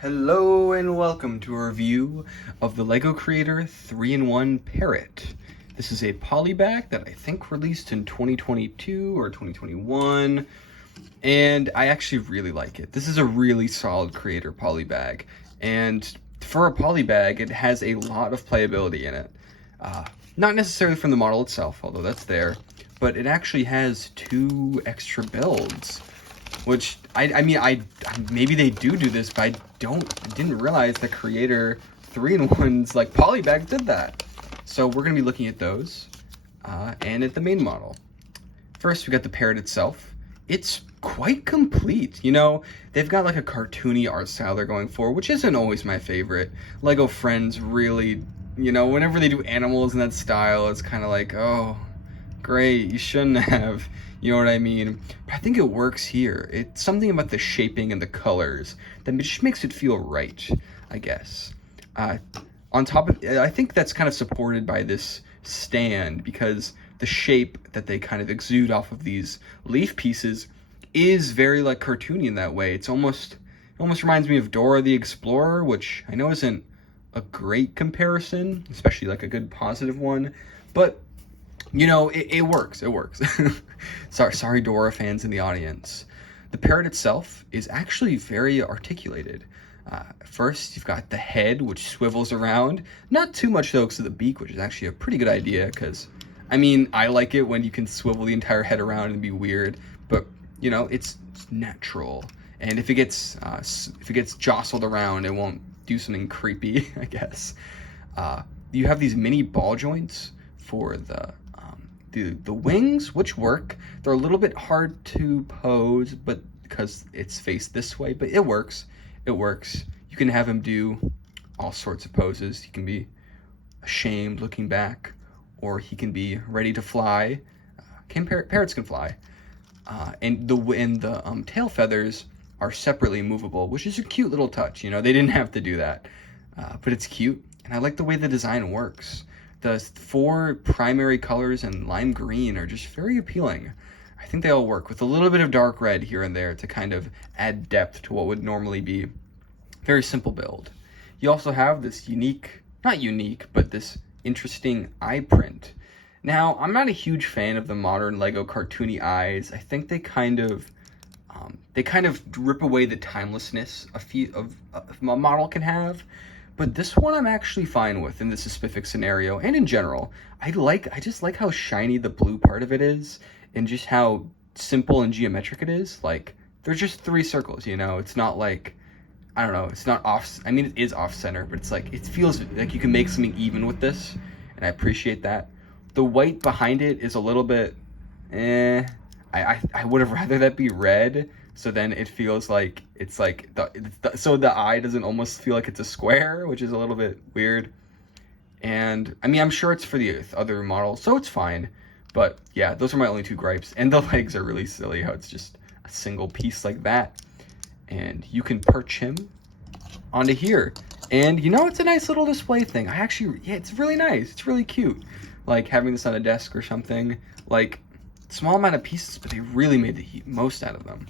Hello and welcome to a review of the LEGO Creator 3-in-1 Parrot. This is a poly bag that I think released in 2022 or 2021, and I actually really like it. This is a really solid Creator poly bag, and for a poly bag, it has a lot of playability in it. Not necessarily from the model itself, although that's there, but it actually has 2 extra builds. Which, I mean, maybe they do this, but I didn't realize the Creator 3-in-1's like poly bag did that. So we're gonna be looking at those, and at the main model. First, we got the Parrot itself. It's quite complete. You know, they've got like a cartoony art style they're going for, which isn't always my favorite. LEGO Friends really, you know, whenever they do animals in that style, it's kind of like, oh, great, you shouldn't have. You know what I mean? But I think it works here. It's something about the shaping and the colors that just makes it feel right, I guess. On top of, I think that's kind of supported by this stand, because the shape that they kind of exude off of these leaf pieces is very like cartoony in that way. It almost reminds me of Dora the Explorer, which I know isn't a great comparison, especially like a good positive one, but you know, it works. It works. Sorry, Dora fans in the audience. The Parrot itself is actually very articulated. First, you've got the head, which swivels around. Not too much, though, because of the beak, which is actually a pretty good idea, because, I mean, I like it when you can swivel the entire head around and be weird, but, you know, it's natural. And if it gets jostled around, it won't do something creepy, I guess. You have these mini ball joints for the wings, which work. They're a little bit hard to pose, but because it's faced this way, but it works. It works. You can have him do all sorts of poses. He can be ashamed looking back, or he can be ready to fly. Parrots can fly. And the tail feathers are separately movable, which is a cute little touch. You know, they didn't have to do that, but it's cute, and I like the way the design works. The 4 primary colors and lime green are just very appealing. I think they all work with a little bit of dark red here and there to kind of add depth to what would normally be a very simple build. You also have this not unique, but this interesting eye print. Now, I'm not a huge fan of the modern LEGO cartoony eyes. I think they kind of rip away the timelessness a model can have. But this one I'm actually fine with in this specific scenario, and in general. I just like how shiny the blue part of it is, and just how simple and geometric it is. Like, there's just 3 circles, you know? It's not like, I don't know, it's not off, I mean, it is off-center, but it's like, it feels like you can make something even with this, and I appreciate that. The white behind it is a little bit, I would have rather that be red, so then it feels like it's like so the eye doesn't almost feel like it's a square, which is a little bit weird. And I mean, I'm sure it's for the other models, so it's fine. But yeah, those are my only 2 gripes. And the legs are really silly, how it's just a single piece like that. And you can perch him onto here. And you know, it's a nice little display thing. Yeah, it's really nice. It's really cute. Like having this on a desk or something. Like, small amount of pieces, but they really made the most out of them.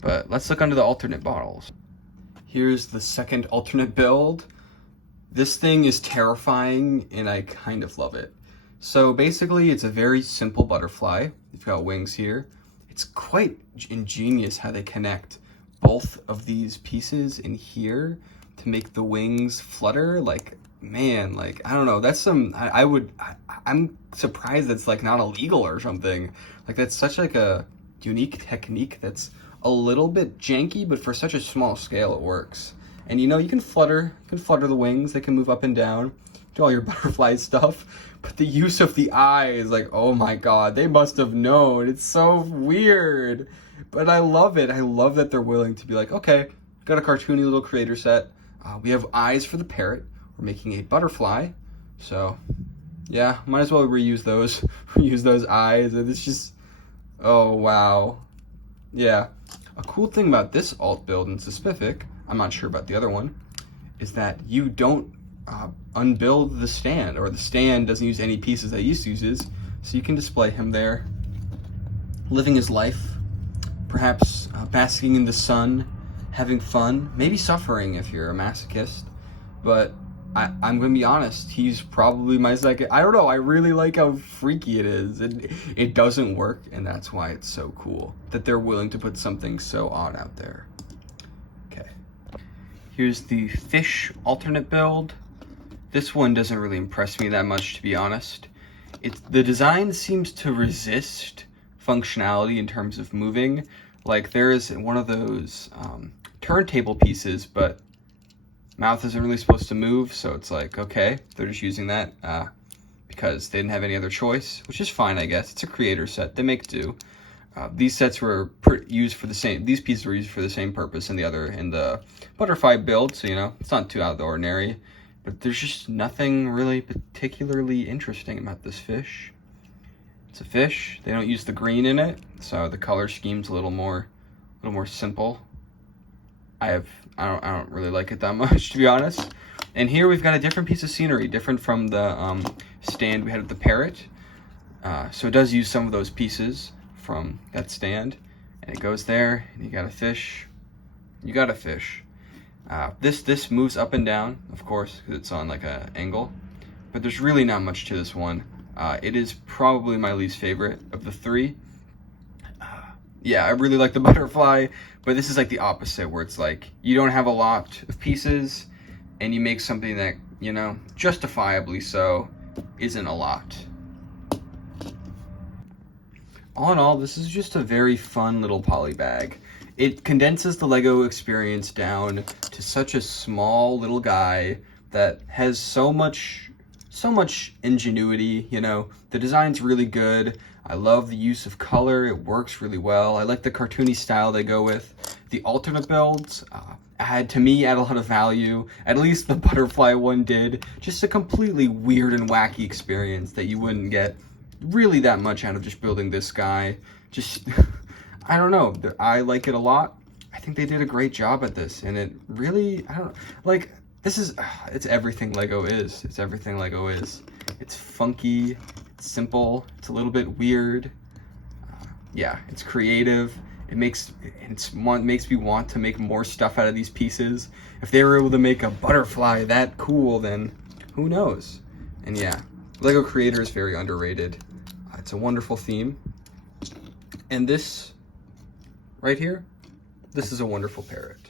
But let's look under the alternate bottles. Here's the second alternate build. This thing is terrifying, and I kind of love it. So basically, it's a very simple butterfly. You've got wings here. It's quite ingenious how they connect both of these pieces in here to make the wings flutter. Like, man, like, I don't know. That's some, I'm surprised that's like not illegal or something. Like, that's such like a unique technique that's a little bit janky, but for such a small scale it works. And you know, you can flutter the wings, they can move up and down, do all your butterfly stuff, but the use of the eye is like, oh my god, they must have known. It's so weird, but I love it. I love that they're willing to be like, okay, got a cartoony little creator set, we have eyes for the parrot, we're making a butterfly, so yeah, might as well reuse those eyes. And it's just, oh wow. Yeah, a cool thing about this alt build in specific, I'm not sure about the other one, is that you don't unbuild the stand, or the stand doesn't use any pieces that it uses, so you can display him there, living his life, perhaps basking in the sun, having fun, maybe suffering if you're a masochist, but I'm gonna be honest, he's probably my second. I don't know, I really like how freaky it is. It doesn't work, and that's why it's so cool that they're willing to put something so odd out there. Okay, here's the fish alternate build. This one doesn't really impress me that much, to be honest. The design seems to resist functionality in terms of moving. Like, there's one of those turntable pieces, but mouth isn't really supposed to move, so it's like, okay, they're just using that because they didn't have any other choice, which is fine, I guess. It's a creator set, they make do. These sets were used for the same, these pieces were used for the same purpose in the butterfly build, so, you know, it's not too out of the ordinary. But there's just nothing really particularly interesting about this fish. It's a fish. They don't use the green in it, so the color scheme's a little more simple. I don't really like it that much, to be honest. And here we've got a different piece of scenery, different from the stand we had with the parrot. So it does use some of those pieces from that stand, and it goes there, and you got a fish. You got a fish. This moves up and down, of course, because it's on like an angle, but there's really not much to this one. It is probably my least favorite of the three. Yeah, I really like the butterfly, but this is like the opposite, where it's like you don't have a lot of pieces, and you make something that, you know, justifiably so, isn't a lot. All in all, this is just a very fun little poly bag. It condenses the Lego experience down to such a small little guy that has so much ingenuity, you know. The design's really good. I love the use of color. It works really well. I like the cartoony style they go with. The alternate builds add a lot of value. At least the butterfly one did. Just a completely weird and wacky experience that you wouldn't get really that much out of just building this guy. Just, I don't know. I like it a lot. I think they did a great job at this, and it really, I don't know, like, this is, it's everything Lego is. It's everything Lego is. It's funky, it's simple, it's a little bit weird. Yeah, it's creative. It makes me want to make more stuff out of these pieces. If they were able to make a butterfly that cool, then who knows? And yeah, Lego Creator is very underrated. It's a wonderful theme. And this right here, this is a wonderful parrot.